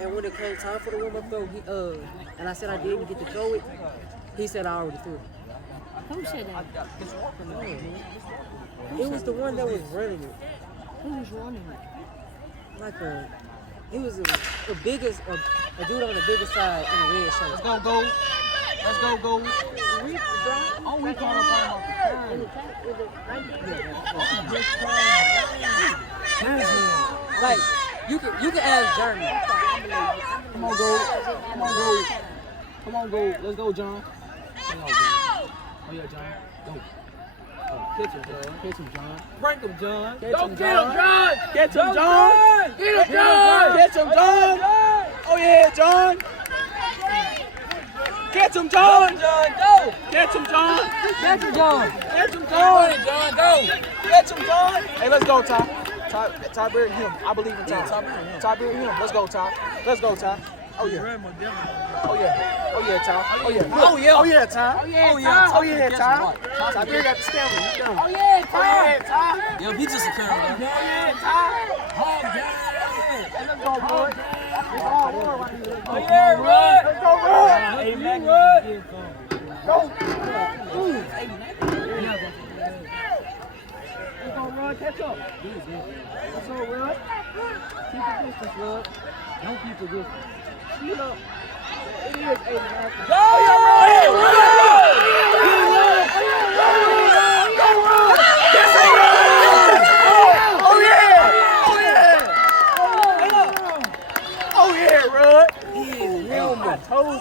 And when it came time for the warm-up throw, and I said I didn't get to throw it, he said I already threw it. Who said that? It was the one that was running it. Who was running it? Like he was a biggest, a dude on the bigger side in a red shirt. Let's go, go. Let's go, go. Oh, we called him off Like, you can ask Jeremy. Come on, go. Come on, go. Come on, go. Let's go, John. Come on, John. Oh, yeah, John. Go. Oh, catch him, John. Catch him, John. Break him, John. Catch him, John. Catch him, John. Get him, John. Catch him, John. Oh, yeah, John. Catch him, John. Go. Catch him, John. Catch him, John. Catch him, John. Go. Catch him, John. Hey, let's go, Ty. Ty Beard and him. I believe in Ty. Ty Beard and him. Let's go, Ty. Let's go, Ty. Oh, yeah. Oh, yeah. Oh, yeah, Ty. Oh, yeah. Oh, yeah. Oh, yeah, Ty. Oh, yeah, Ty. Oh, yeah, Ty. Ty Beard got the stamina. Oh, yeah, Ty. Oh, yeah, Ty. Yo, he just a curve, man. Oh, yeah, Ty. Let's go, boy. Oh, yeah, run. Let's go, run. Hey, Mac, run. Go. Let's go, run. Catch up. Let's go, run. Keep the distance, run. Don't keep the distance. Speed up. It is 8.5. Go! Oh, yeah, run!